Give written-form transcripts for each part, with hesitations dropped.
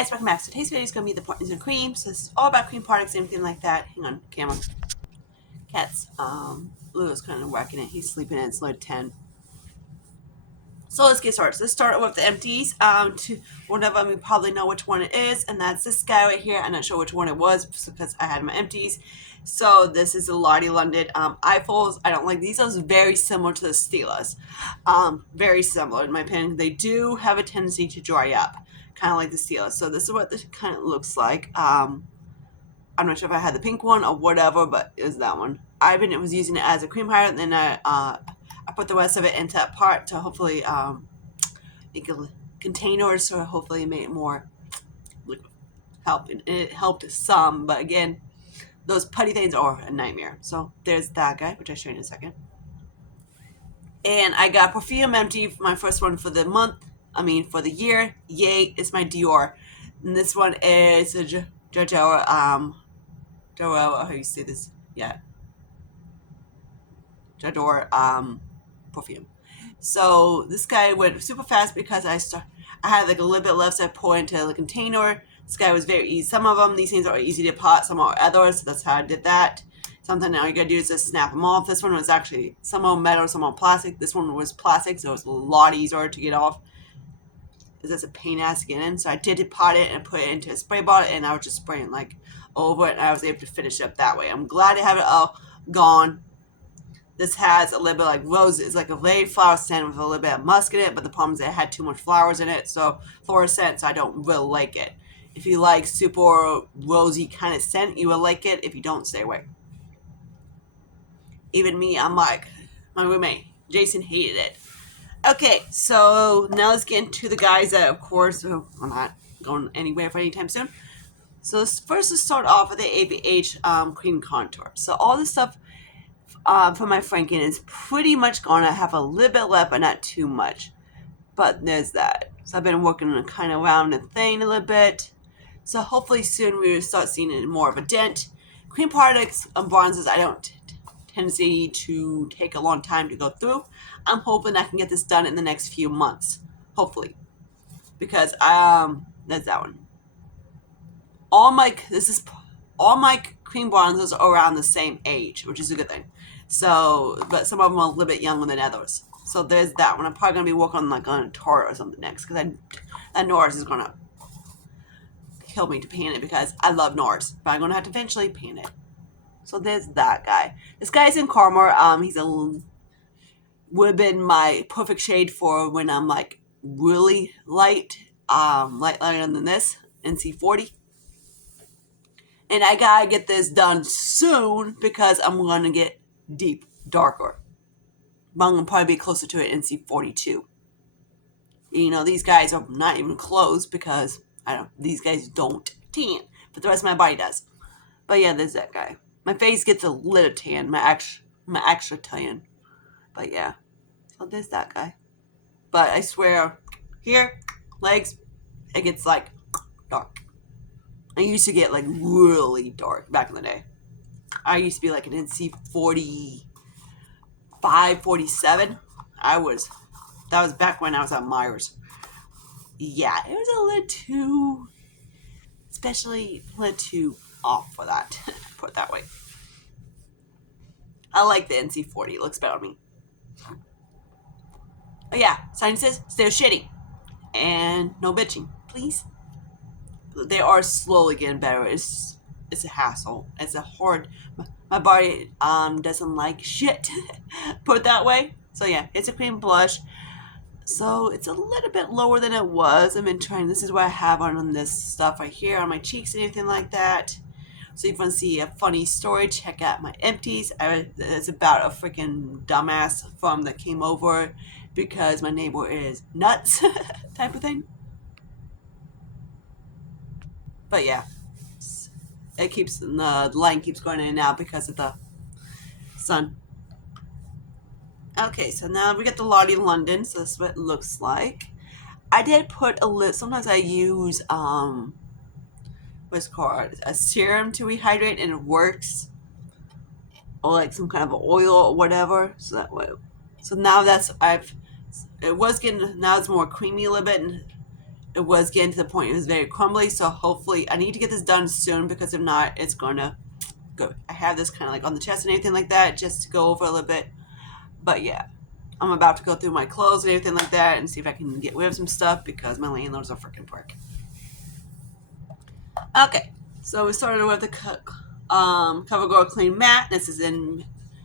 guys, welcome back. So today's video is going to be the importance of cream. So this is all about cream products and everything like that. Hang on, camera. Cat's, Lulu's kind of whacking it. He's sleeping in. It's like 10. So let's get started. So let's start with the empties. One of them, you probably know which one it is, and that's this guy right here. I'm not sure which one it was because I had my empties. So this is the Lottie London Eiffels. I don't like these. Those are very similar to the Stilas. Very similar in my opinion. They do have a tendency to dry up, kind of like the Stilas. So this is what this kind of looks like. I'm not sure if I had the pink one or whatever, but it was that one. Ivan was using it as a cream highlight, and then I put the rest of it into that part to hopefully make a container, so hopefully make it more help. And it helped some, but again, those putty things are a nightmare. So there's that guy, which I'll show you in a second. And I got Perfume Empty, my first one for the month. For the year. Yay! It's my Dior, and this one is a Jojo. How you say this? Yeah, J'adore perfume. So this guy went super fast because I had like a little bit left, so I poured into the container. This guy was very easy. Some of them, these things are easy to pot, some are others, so that's how I did that. Something all you gotta do is just snap them off. This one was actually some of them metal, some of them plastic. This one was plastic, so it was a lot easier to get off. Because that's a pain ass to get in. So I did pot it and put it into a spray bottle, and I was just spraying like over it, and I was able to finish up that way. I'm glad to have it all gone. This has a little bit like rose. It's like a laid flower scent with a little bit of musk in it, but the problem is it had too much flowers in it, so fluorescent, so I don't really like it. If you like super rosy kind of scent, you will like it. If you don't, stay away. Even me, I'm like, my roommate, Jason, hated it. Okay, so now let's get into the guys that, of course, I'm not going anywhere for anytime soon. So first, let's start off with the ABH cream contour. So all this stuff for my Franken is pretty much gone. I have a little bit left, but not too much. But there's that. So I've been working on kind of around the thing a little bit. So hopefully soon we will start seeing more of a dent. Cream products and bronzes, I don't tendency to take a long time to go through. I'm hoping I can get this done in the next few months. Hopefully. Because that's that one. All my cream bronzers are around the same age, which is a good thing. So, but some of them are a little bit younger than others. So there's that one. I'm probably going to be working on like on a Tara or something next, because that NARS is going to kill me to paint it, because I love NARS, but I'm going to have to eventually paint it. So there's that guy. This guy's in Karma. He's would have been my perfect shade for when I'm like really lighter than this, NC40. And I gotta get this done soon because I'm gonna get deep darker. But I'm gonna probably be closer to it NC42. You know, these guys are not even close because these guys don't tan, but the rest of my body does. But yeah, there's that guy. My face gets a little tan, my extra tan. But yeah, so there's that guy. But I swear, here, legs, it gets like dark. I used to get like really dark back in the day. I used to be like an NC 45, 47. That was back when I was at Myers. Yeah, it was a little too, especially a little too off for that. Put it that way. I like the NC 40. It looks better on me. But yeah, sinuses, stay shitty. And no bitching, please. They are slowly getting better. It's a hassle. It's a hard. My body doesn't like shit. Put it that way. So yeah, it's a cream blush. So it's a little bit lower than it was. I've been trying. This is what I have on this stuff right here on my cheeks and anything like that. So if you want to see a funny story, check out my empties. It's about a freaking dumbass farm that came over because my neighbor is nuts, type of thing. But yeah, the line keeps going in and out because of the sun. Okay, so now we get the Lottie London. So this is what it looks like. I did put a lip. Sometimes I use what's it called, a serum to rehydrate, and it works, or like some kind of oil or whatever. So that way. So now it was getting, now it's more creamy a little bit, and it was getting to the point it was very crumbly. So hopefully I need to get this done soon, because if not, it's gonna go. I have this kind of like on the chest and everything like that, just to go over a little bit. But yeah, I'm about to go through my clothes and everything like that and see if I can get rid of some stuff, because my landlord's a freaking prick. Okay, so we started with the CoverGirl Clean Matte. This is in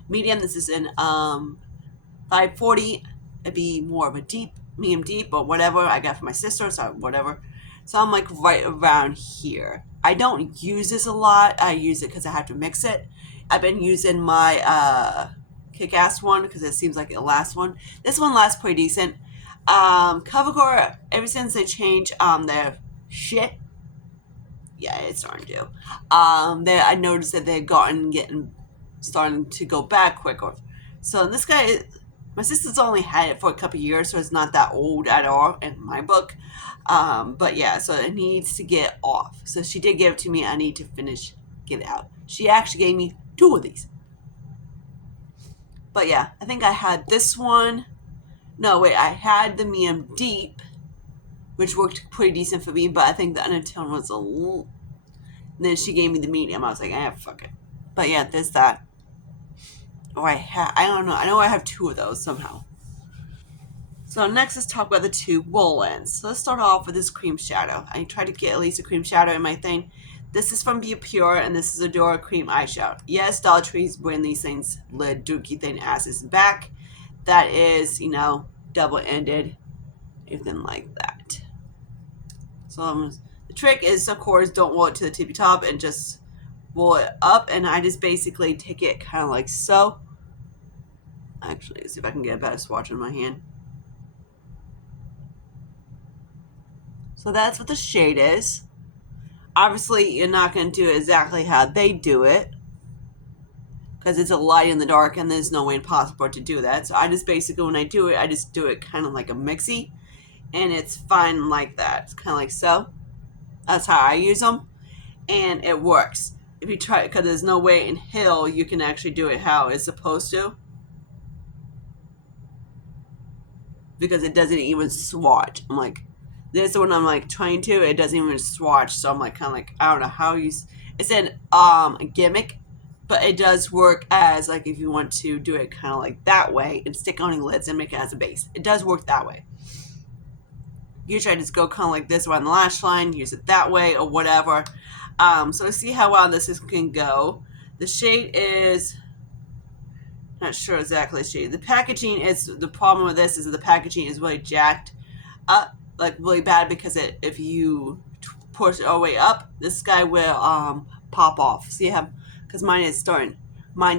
medium. This is in 540. It'd be more of a deep, medium deep, or whatever I got for my sister, so whatever. So I'm like right around here. I don't use this a lot. I use it because I have to mix it. I've been using my Kick-Ass one because it seems like the last one. This one lasts pretty decent. CoverGirl, ever since they changed their shit, yeah, it's starting to. I noticed that they've starting to go back quicker. So this guy, my sister's only had it for a couple years, so it's not that old at all in my book. But yeah, so it needs to get off. So she did give it to me. I need to get it out. She actually gave me 2 of these. But yeah, I think I had this one. No, wait, I had the medium deep, which worked pretty decent for me, but I think the undertone was a little. Then she gave me the medium. I was like, fuck it. But yeah, there's that. Or I don't know. I know I have 2 of those somehow. So next, let's talk about the 2 woolens. So let's start off with this cream shadow. I tried to get at least a cream shadow in my thing. This is from Be Pure, and this is Adora Cream Eyeshadow. Yes, Dollar Tree's bring these things, lid dookie thing asses back. That is, double-ended, everything like that. So the trick is, of course, don't roll it to the tippy top and just roll it up. And I just basically take it kind of like so. Actually, let's see if I can get a better swatch in my hand. So that's what the shade is. Obviously, you're not going to do it exactly how they do it, because it's a light in the dark and there's no way possible to do that. So I just basically, when I do it, I just do it kind of like a mixie, and it's fine like that. It's kind of like so. That's how I use them, and it works. If you try, because there's no way in hell you can actually do it how it's supposed to, because it doesn't even swatch. I'm like, this one I'm like trying to, it doesn't even swatch. So I'm like, kind of like, I don't know how you. It's an a gimmick, but it does work as like if you want to do it kind of like that way and stick on your lids and make it as a base. It does work that way. Usually I just go kind of like this around the lash line, use it that way or whatever. So let's see how well this can go. The shade is, not sure exactly the shade. The packaging is, the problem with this is that the packaging is really jacked up, like really bad, because if you push it all the way up, this guy will pop off. See how, because mine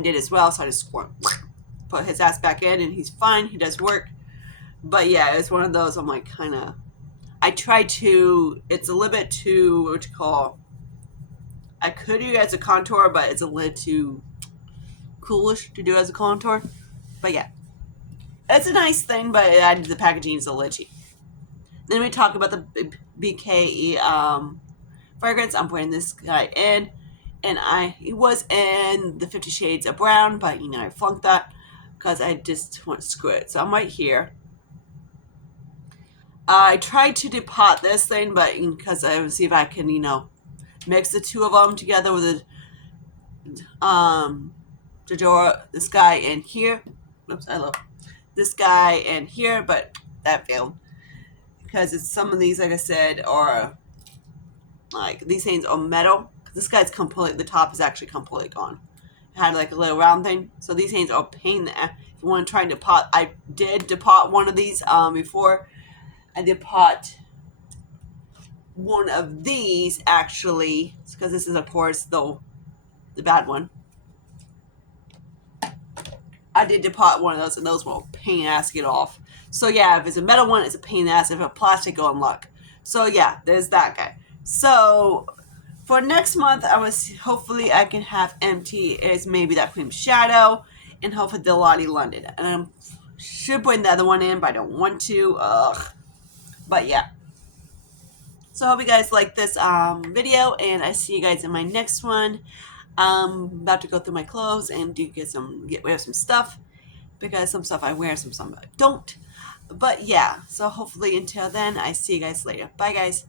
did as well, so I just put his ass back in and he's fine, he does work. But yeah, it's one of those, I'm like kind of, I try to, it's a little bit too, what you call, I could do it as a contour, but it's a little too coolish to do as a contour. But yeah, it's a nice thing, but the packaging is a little cheap. Then we talk about the BKE fragrance. I'm putting this guy in, and he was in the 50 Shades of Brown, but I flunked that because I just want to screw it. So I'm right here. I tried to depot this thing, but because I would see if I can, mix the 2 of them together with the this guy in here. Oops, I love this guy in here, but that failed. Because it's some of these, like I said, are like, these things are metal. This guy's completely, the top is actually completely gone. It had like a little round thing. So these things are pain. If you want to try and depot, I did depot one of these before. I depot one of these actually, because this is of course the bad one. I did depot one of those, and those were a pain in the ass to get off. So yeah, if it's a metal one, it's a pain in the ass. If it's a plastic, go on luck. So yeah, there's that guy. So for next month, hopefully I can have empty is maybe that cream shadow, and hopefully the Lottie London. And I should bring the other one in, but I don't want to. But yeah. So I hope you guys like this video, and I see you guys in my next one. I'm about to go through my clothes and get rid of some stuff, because some stuff I wear, some I don't. But yeah, so hopefully until then, I see you guys later. Bye, guys.